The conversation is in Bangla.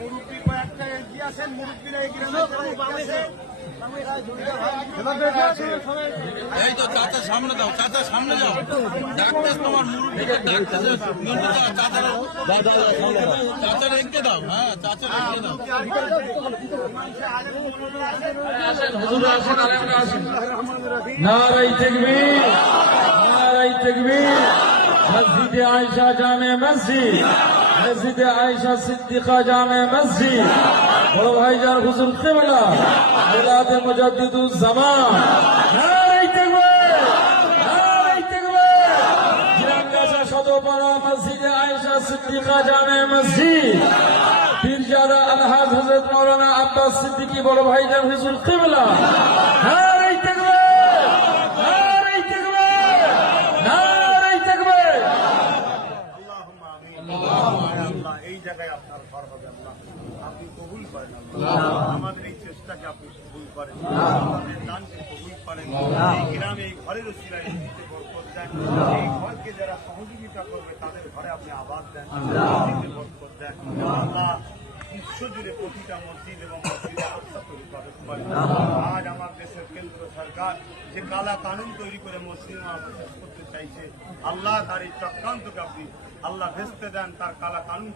মুরব্বী কয়েকটা এগিয়ে আসেন, মুরব্বীরা এগিয়ে আসেন। এই তো চাচা সামনে দাও, চাচা সামনে যাও, ডাকতেছ তোমার মুরব্বীকে ডাকতেছে, চাচা রেখে দাও, হ্যাঁ চাচা রেখে দাও। নারায়ে তাকবীর, নারায়ে তাকবীর। মসজিদে আয়েশা জামে মসজিদ, মসজিদে আয়েশা সিদ্দিকা জামে মসজিদ, বড় ভাইজান হুজুর কিবলা আওলাদে মুজাদ্দিদুজ জামান। নারায়ে তাকবীর, নারায়ে তাকবীর। জিরাঙ্গাসা সদরপাড়া মসজিদে আয়েশা সিদ্দিকা জামে মসজিদ, পীরজাদা আলহাজ হযরত মাওলানা আব্বাস সিদ্দিকী বড় ভাইজান হুজুর কিবলা। নারায়ে তাকবীর, নারায়ে তাকবীর, নারায়ে তাকবীর। আল্লাহ এই জায়গায় আপনার ঘর হবে, আল্লাহ আপনি কবুল করেন, আল্লাহ আমাদের এই চেষ্টাকে আপনি কবুল করেন, আমাদের দানকে কবুল করেন। এই গ্রামে এই ঘরের উসিলায় বরকত দেন, এই ঘরকে যারা সহযোগিতা করবে তাদের ঘরে আপনি আবাদ দেন, বরকত দেন। আল্লাহ বিশ্বজুড়ে প্রতিটা মসজিদ এবং মসজিদে আস্থা তৈরি করেন। আজ আমার দেশের কেন্দ্র সরকার যে কালা কানুন তৈরি করে মুসলিমরা শেষ করতে চাইছে, আল্লাহ তার এই চক্রান্তকে আপনি আল্লাহ ভেস্তে দেন, তার কালা কানুন